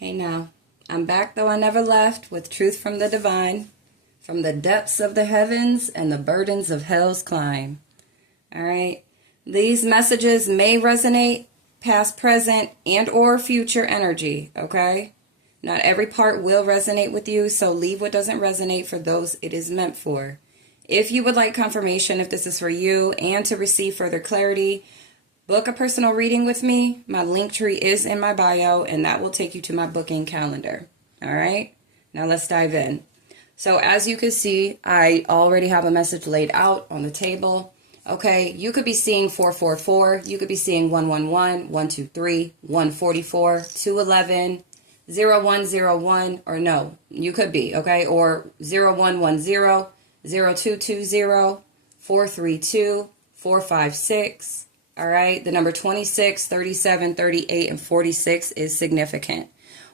Hey now, I'm back though I never left with truth from the divine, from the depths of the heavens and the burdens of hell's climb. All right, these messages may resonate past, present, and or future energy, okay? Not every part will resonate with you, so leave what doesn't resonate for those it is meant for. If you would like confirmation if this is for you and to receive further clarity, book a personal reading with me. My link tree is in my bio, and that will take you to my booking calendar. All right, now let's dive in. So as you can see, I already have a message laid out on the table. Okay, you could be seeing 444, you could be seeing 111, 123, 144, 211, 0101, or no, you could be, okay, or 0110, 0220, 432, 456. All right, the number 26, 37, 38, and 46 is significant.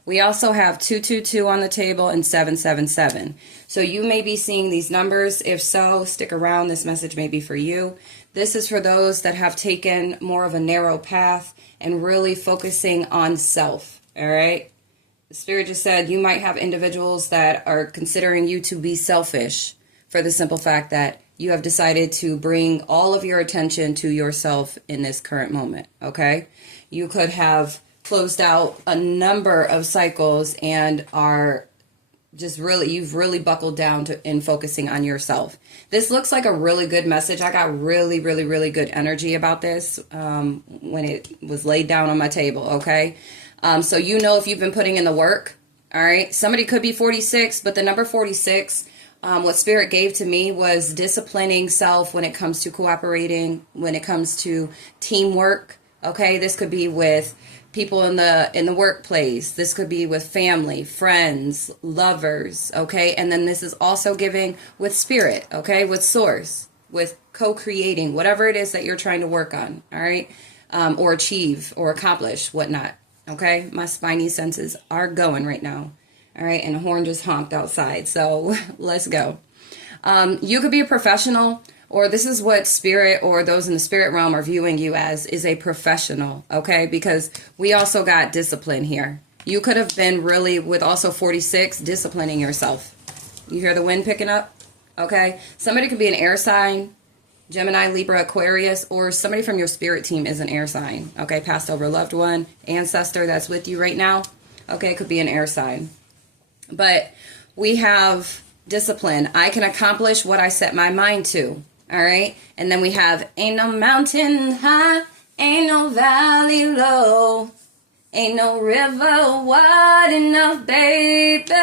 We also have 222 on the table and 777. So you may be seeing these numbers. If so, stick around. This message may be for you. This is for those that have taken more of a narrow path and really focusing on self. All right. The Spirit just said you might have individuals that are considering you to be selfish for the simple fact that you have decided to bring all of your attention to yourself in this current moment, okay? You could have closed out a number of cycles and are just really, you've really buckled down in focusing on yourself. This looks like a really good message. I got really, really, really good energy about this when it was laid down on my table, okay? So you know if you've been putting in the work, all right? Somebody could be 46, but the number 46... what Spirit gave to me was disciplining self when it comes to cooperating, when it comes to teamwork. Okay, this could be with people in the workplace. This could be with family, friends, lovers. Okay, and then this is also giving with Spirit. Okay, with Source, with co-creating whatever it is that you're trying to work on. All right, or achieve or accomplish, whatnot. Okay, my spidey senses are going right now. All right, and a horn just honked outside, so let's go. You could be a professional, or this is what Spirit or those in the spirit realm are viewing you as, is a professional, okay? Because we also got discipline here. You could have been really, with also 46, disciplining yourself. You hear the wind picking up? Okay? Somebody could be an air sign, Gemini, Libra, Aquarius, or somebody from your spirit team is an air sign, okay? Passed over loved one, ancestor that's with you right now, okay? It could be an air sign. But we have discipline. I can accomplish what I set my mind to. All right. And then we have ain't no mountain high, ain't no valley low, ain't no river wide enough, baby.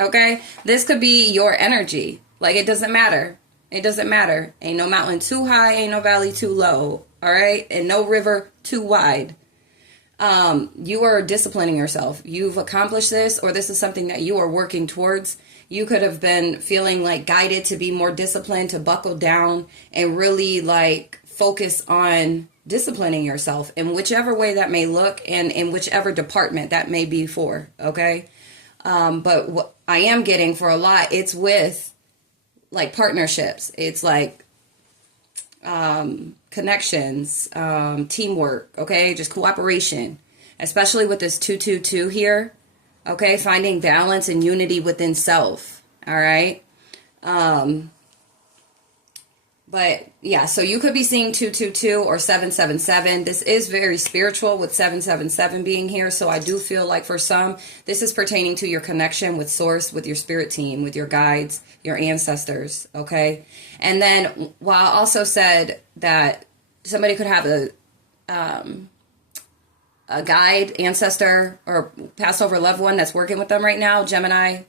Okay. This could be your energy. Like, it doesn't matter. It doesn't matter. Ain't no mountain too high, ain't no valley too low. All right. And no river too wide. You are disciplining yourself. You've accomplished this, or this is something that you are working towards. You could have been feeling like guided to be more disciplined, to buckle down and really like focus on disciplining yourself in whichever way that may look and in whichever department that may be for. Okay. But what I am getting for a lot, it's with like partnerships. It's like, connections, teamwork, okay, just cooperation, especially with this 222 here, okay, finding balance and unity within self, all right, but yeah, so you could be seeing 222 or 777. This is very spiritual with 777 being here, so I do feel like for some, this is pertaining to your connection with Source, with your spirit team, with your guides, your ancestors, okay? And then while I also said that somebody could have a guide, ancestor, or Passover loved one that's working with them right now, Gemini,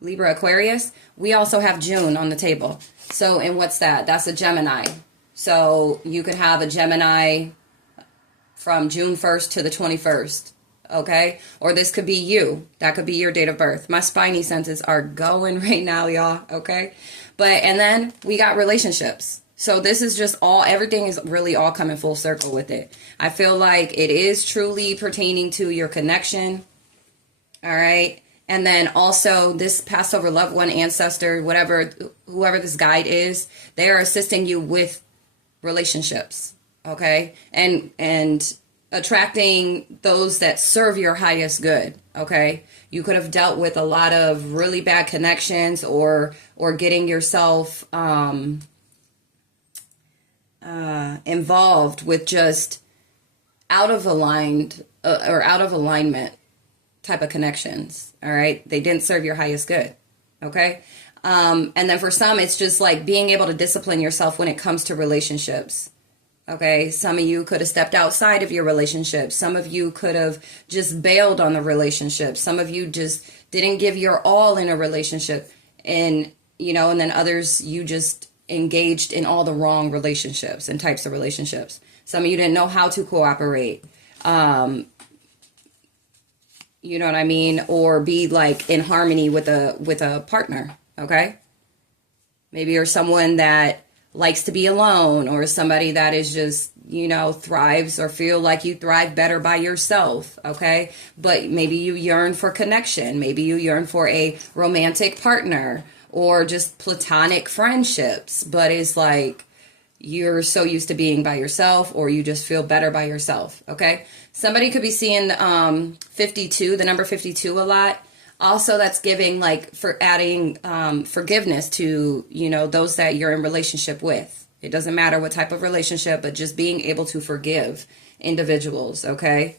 Libra, Aquarius, we also have June on the table. So, and what's that? That's a Gemini. So you could have a Gemini from June 1st to the 21st, okay? Or this could be you. That could be your date of birth. My spiny senses are going right now, y'all, okay? But, and then we got relationships. So this is just everything is really all coming full circle with it. I feel like it is truly pertaining to your connection, all right? And then also this Passover loved one, ancestor, whoever this guide is, they are assisting you with relationships, okay? And attracting those that serve your highest good. Okay, you could have dealt with a lot of really bad connections, or getting yourself involved with just out of aligned or out of alignment type of connections. All right, they didn't serve your highest good. Okay, and then for some, it's just like being able to discipline yourself when it comes to relationships. Okay, some of you could have stepped outside of your relationship. Some of you could have just bailed on the relationship. Some of you just didn't give your all in a relationship. And, and then others, you just engaged in all the wrong relationships and types of relationships. Some of you didn't know how to cooperate. You know what I mean? Or be like in harmony with a partner. Okay. Maybe you're someone that likes to be alone, or somebody that is just, thrives or feel like you thrive better by yourself. Okay. But maybe you yearn for connection. Maybe you yearn for a romantic partner or just platonic friendships, but it's like you're so used to being by yourself, or you just feel better by yourself. Okay. Somebody could be seeing 52, the number 52 a lot. Also, that's giving, like, for adding forgiveness to, those that you're in relationship with. It doesn't matter what type of relationship, but just being able to forgive individuals, okay?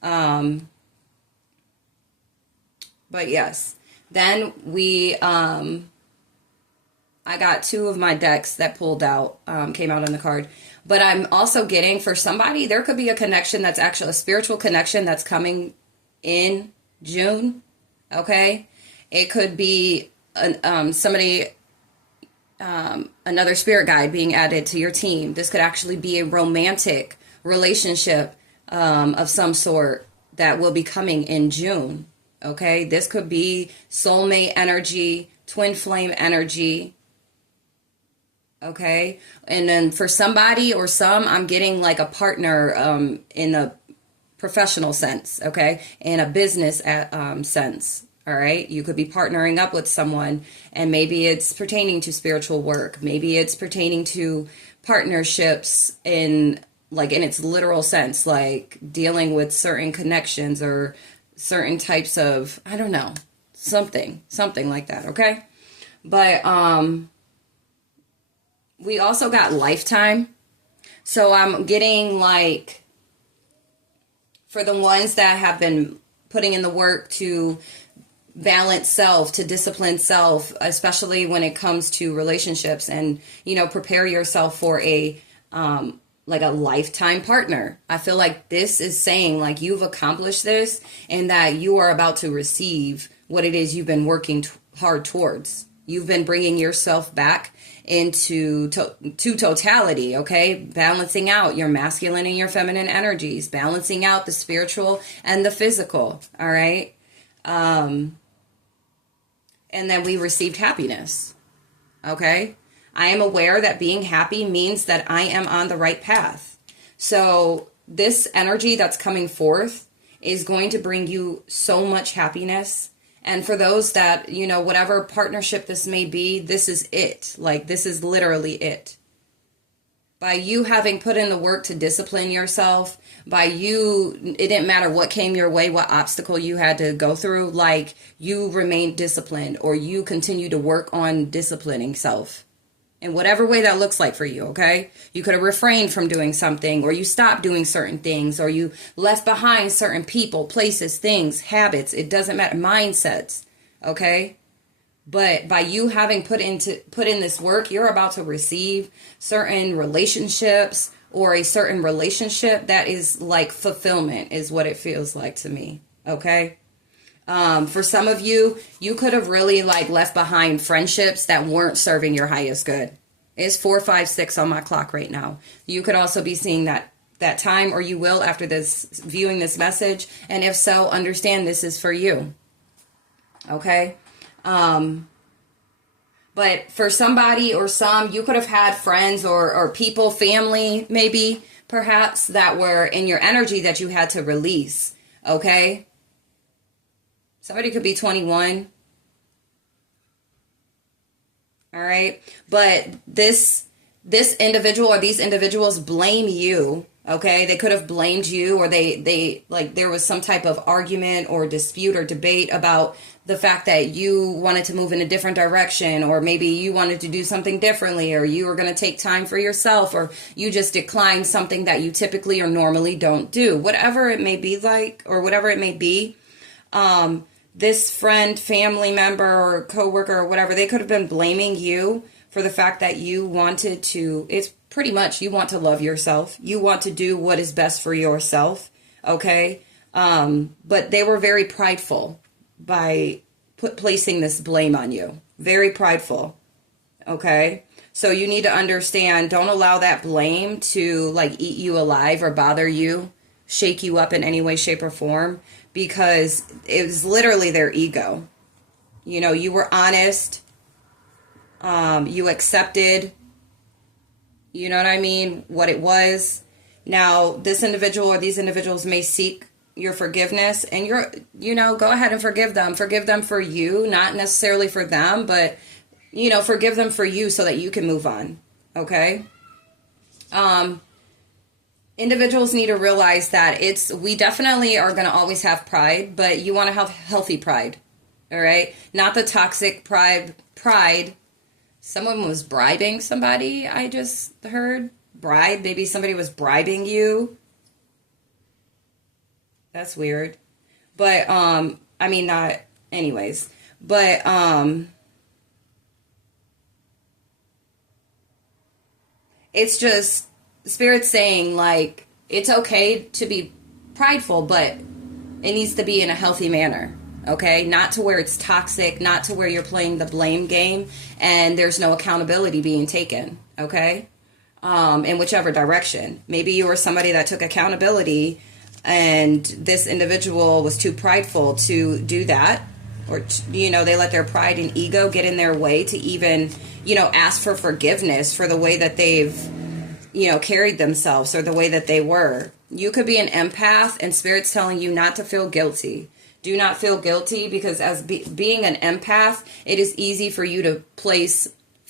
But yes. Then I got two of my decks that pulled out, came out on the card. But I'm also getting, for somebody, there could be a connection that's actually a spiritual connection that's coming in June. Okay, it could be somebody, another spirit guide being added to your team. This could actually be a romantic relationship of some sort that will be coming in June. Okay, this could be soulmate energy, twin flame energy. Okay, and then for somebody or some, I'm getting like a partner in a professional sense, okay, in a business sense. All right, you could be partnering up with someone, and maybe it's pertaining to spiritual work. Maybe it's pertaining to partnerships in its literal sense, like dealing with certain connections or certain types of, I don't know, something like that. Okay, but we also got lifetime. So I'm getting like, for the ones that have been putting in the work to balance self, to discipline self, especially when it comes to relationships, and, prepare yourself for a lifetime partner. I feel like this is saying like you've accomplished this, and that you are about to receive what it is you've been working hard towards. You've been bringing yourself back into totality, okay? Balancing out your masculine and your feminine energies, balancing out the spiritual and the physical, all right? And then we received happiness, okay? I am aware that being happy means that I am on the right path. So this energy that's coming forth is going to bring you so much happiness. And for those that, whatever partnership this may be, this is it. Like, this is literally it. By you having put in the work to discipline yourself, it didn't matter what came your way, what obstacle you had to go through, like, you remained disciplined, or you continue to work on disciplining self. In whatever way that looks like for you, okay? You could have refrained from doing something, or you stopped doing certain things, or you left behind certain people, places, things, habits. It doesn't matter. Mindsets, okay? But by you having put in this work, you're about to receive certain relationships, or a certain relationship that is like fulfillment is what it feels like to me, okay? For some of you, you could have really left behind friendships that weren't serving your highest good. It's 4:56 on my clock right now. You could also be seeing that time, or you will after viewing this message. And if so, understand this is for you. Okay. But for somebody or some, you could have had friends or people, family, maybe, perhaps, that were in your energy that you had to release. Okay. Somebody could be 21. All right. But this individual or these individuals blame you. Okay, they could have blamed you, or they like there was some type of argument or dispute or debate about the fact that you wanted to move in a different direction, or maybe you wanted to do something differently, or you were going to take time for yourself, or you just declined something that you typically or normally don't do. Whatever it may be like, or whatever it may be, this friend, family member, or coworker, or whatever, they could have been blaming you for the fact that you wanted to, it's pretty much you want to love yourself. You want to do what is best for yourself. Okay. But they were very prideful by placing this blame on you. Very prideful. Okay. So you need to understand, don't allow that blame to like eat you alive or bother you, shake you up in any way, shape, or form, because it was literally their ego. You know, you were honest. You accepted, you know what I mean, what it was. Now, this individual or these individuals may seek your forgiveness, and go ahead and forgive them. Forgive them for you, not necessarily for them, but, forgive them for you so that you can move on. Okay? Individuals need to realize that we definitely are going to always have pride, but you want to have healthy pride. All right? Not the toxic pride. Someone was bribing somebody, I just heard. Bribe, maybe somebody was bribing you. That's weird. But, not, anyways. But, it's just, Spirit's saying, like, it's okay to be prideful, but it needs to be in a healthy manner. Okay, not to where it's toxic, not to where you're playing the blame game and there's no accountability being taken. Okay, in whichever direction. Maybe you were somebody that took accountability and this individual was too prideful to do that, or they let their pride and ego get in their way to even ask for forgiveness for the way that they've carried themselves or the way that they were. You could be an empath, and Spirit's telling you not to feel guilty. Do not feel guilty, because as being an empath, it is easy for you to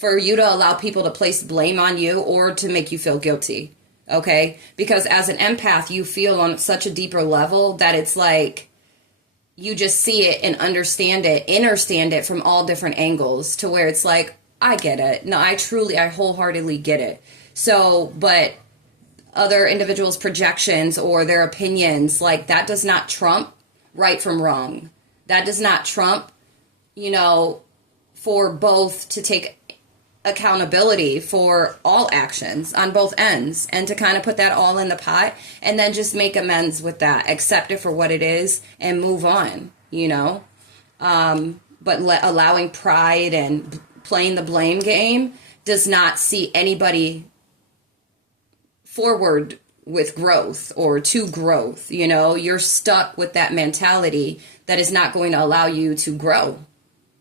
allow people to place blame on you or to make you feel guilty. Okay? Because as an empath, you feel on such a deeper level that it's like you just see it and understand it from all different angles, to where it's like, I get it. No, I wholeheartedly get it. So, but other individuals' projections or their opinions, like, that does not trump right from wrong. That does not trump, for both to take accountability for all actions on both ends, and to kind of put that all in the pot and then just make amends with that, accept it for what it is and move on, but allowing pride and playing the blame game does not see anybody forward with growth or to growth. You're stuck with that mentality that is not going to allow you to grow.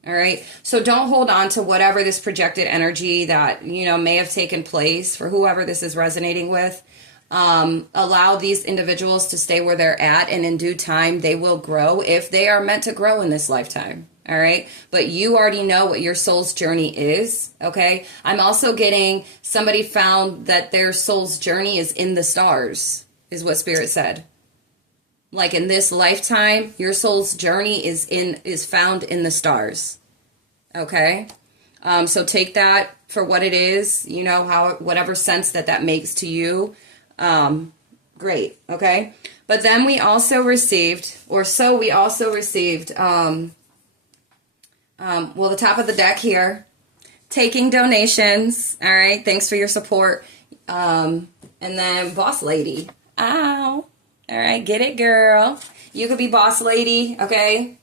All right. So don't hold on to whatever this projected energy that, may have taken place for whoever this is resonating with. Allow these individuals to stay where they're at, and in due time, they will grow if they are meant to grow in this lifetime. All right. But you already know what your soul's journey is. Okay. I'm also getting somebody found that their soul's journey is in the stars, is what Spirit said. Like, in this lifetime, your soul's journey is found in the stars. Okay. So take that for what it is, whatever sense that makes to you. Great. Okay. But then we also received, the top of the deck here, taking donations. All right. Thanks for your support. And then boss lady. Ow. All right. Get it, girl. You could be boss lady. Okay.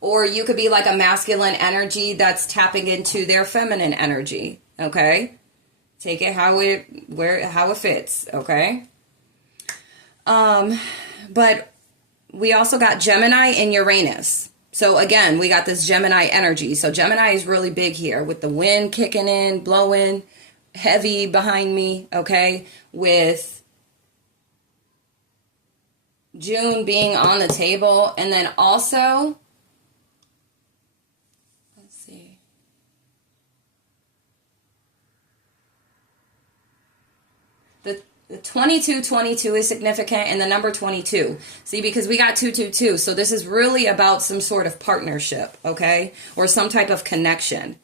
Or you could be like a masculine energy that's tapping into their feminine energy. Okay. Take it how it fits. Okay. But we also got Gemini and Uranus. So again, we got this Gemini energy. So Gemini is really big here, with the wind kicking in, blowing heavy behind me, okay? With June being on the table. And then also, let's see. The 2222 is significant, and the number 22. See, because we got 222, so this is really about some sort of partnership, okay? Or some type of connection.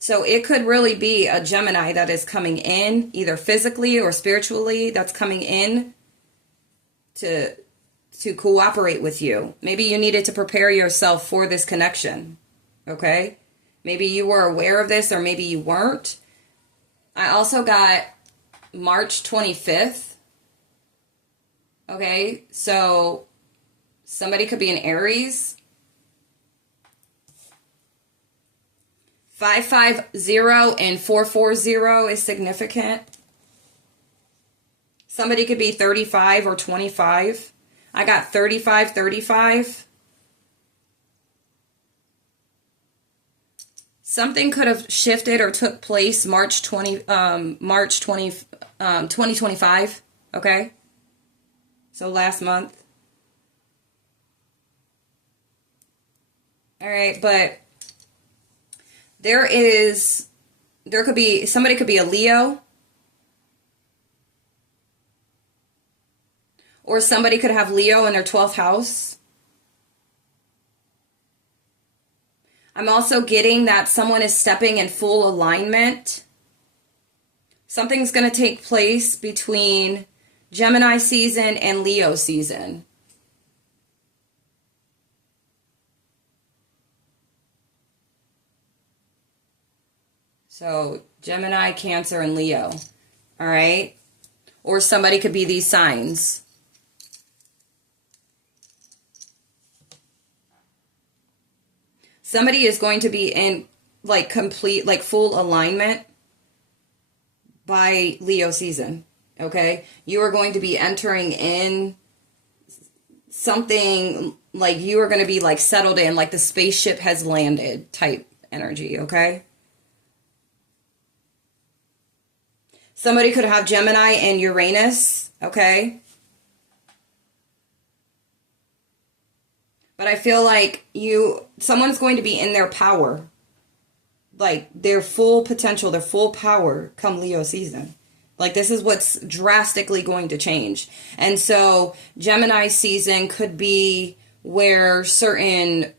So it could really be a Gemini that is coming in, either physically or spiritually, that's coming in to cooperate with you. Maybe you needed to prepare yourself for this connection, okay? Maybe you were aware of this, or maybe you weren't. I also got March 25th. Okay, so somebody could be an Aries. 550 and 440 is significant. Somebody could be 35 or 25. I got 35. Something could have shifted or took place March 2025, okay? So last month. All right, but somebody could be a Leo, or somebody could have Leo in their 12th house. I'm also getting that someone is stepping in full alignment. Something's going to take place between Gemini season and Leo season. So Gemini, Cancer, and Leo. All right? Or somebody could be these signs. Somebody is going to be in like complete, like full alignment by Leo season, okay? You are going to be entering in something like you are going to be like settled in, like the spaceship has landed type energy, okay? Somebody could have Gemini and Uranus, okay? But I feel like someone's going to be in their power, like their full potential, their full power come Leo season. Like this is what's drastically going to change. And so Gemini season could be where certain,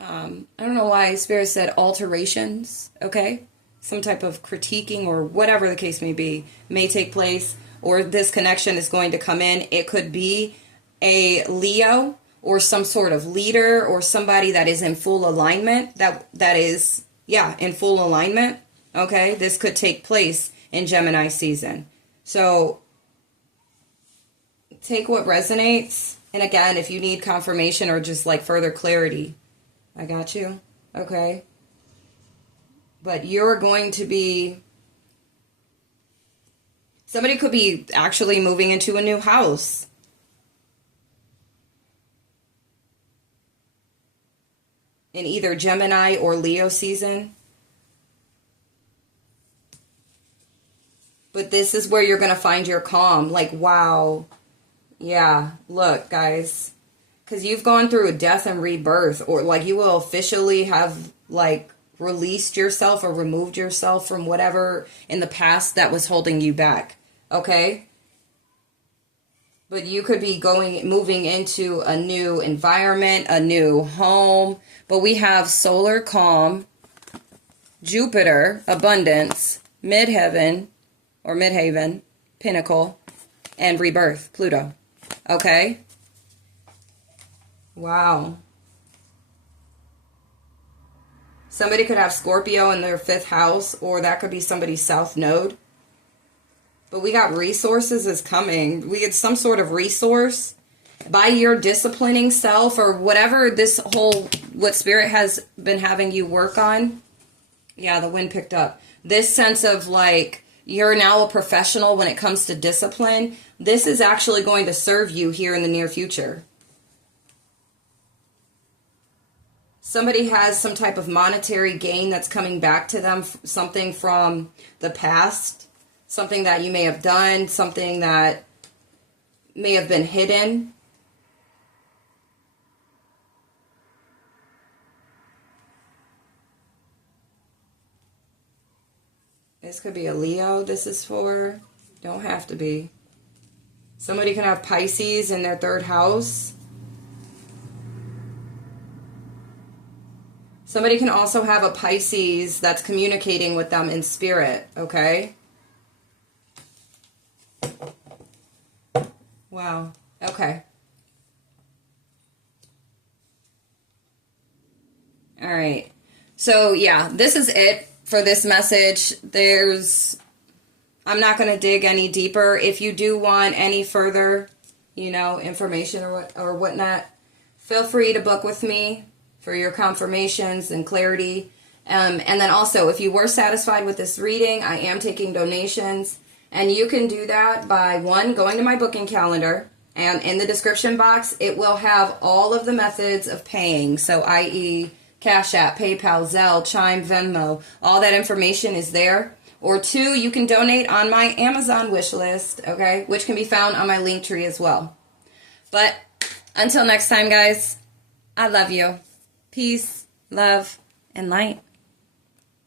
I don't know why Spirit said alterations, okay? Some type of critiquing or whatever the case may be may take place, or this connection is going to come in. It could be a Leo, or some sort of leader, or somebody that is in full alignment, that is, in full alignment, okay? This could take place in Gemini season. So take what resonates, and again, if you need confirmation or just like further clarity, I got you, okay? But you're going to be, somebody could be actually moving into a new house. In either Gemini or Leo season. But this is where you're going to find your calm. Like, wow. Yeah, look, guys. Because you've gone through a death and rebirth. Or, like, you will officially have, like, released yourself or removed yourself from whatever in the past that was holding you back. Okay? But you could be moving into a new environment, a new home. But we have solar calm, Jupiter, abundance, midheaven, or midhaven, pinnacle, and rebirth, Pluto. Okay? Wow. Somebody could have Scorpio in their 5th house, or that could be somebody's south node. But we got resources is coming. We get some sort of resource by your disciplining self, or whatever what Spirit has been having you work on. Yeah, the wind picked up. This sense of like, you're now a professional when it comes to discipline. This is actually going to serve you here in the near future. Somebody has some type of monetary gain that's coming back to them, something from the past, something that you may have done, something that may have been hidden. This could be a Leo this is for. Don't have to be. Somebody can have Pisces in their 3rd house. Somebody can also have a Pisces that's communicating with them in spirit, okay? Wow. Okay. All right. So, yeah, this is it for this message. I'm not going to dig any deeper. If you do want any further, information or whatnot, feel free to book with me for your confirmations and clarity. And then also, if you were satisfied with this reading, I am taking donations. And you can do that by, one, going to my booking calendar. And in the description box, it will have all of the methods of paying. So, i.e., CashApp, PayPal, Zelle, Chime, Venmo. All that information is there. Or 2, you can donate on my Amazon wish list, okay? Which can be found on my link tree as well. But until next time, guys, I love you. Peace, love, and light.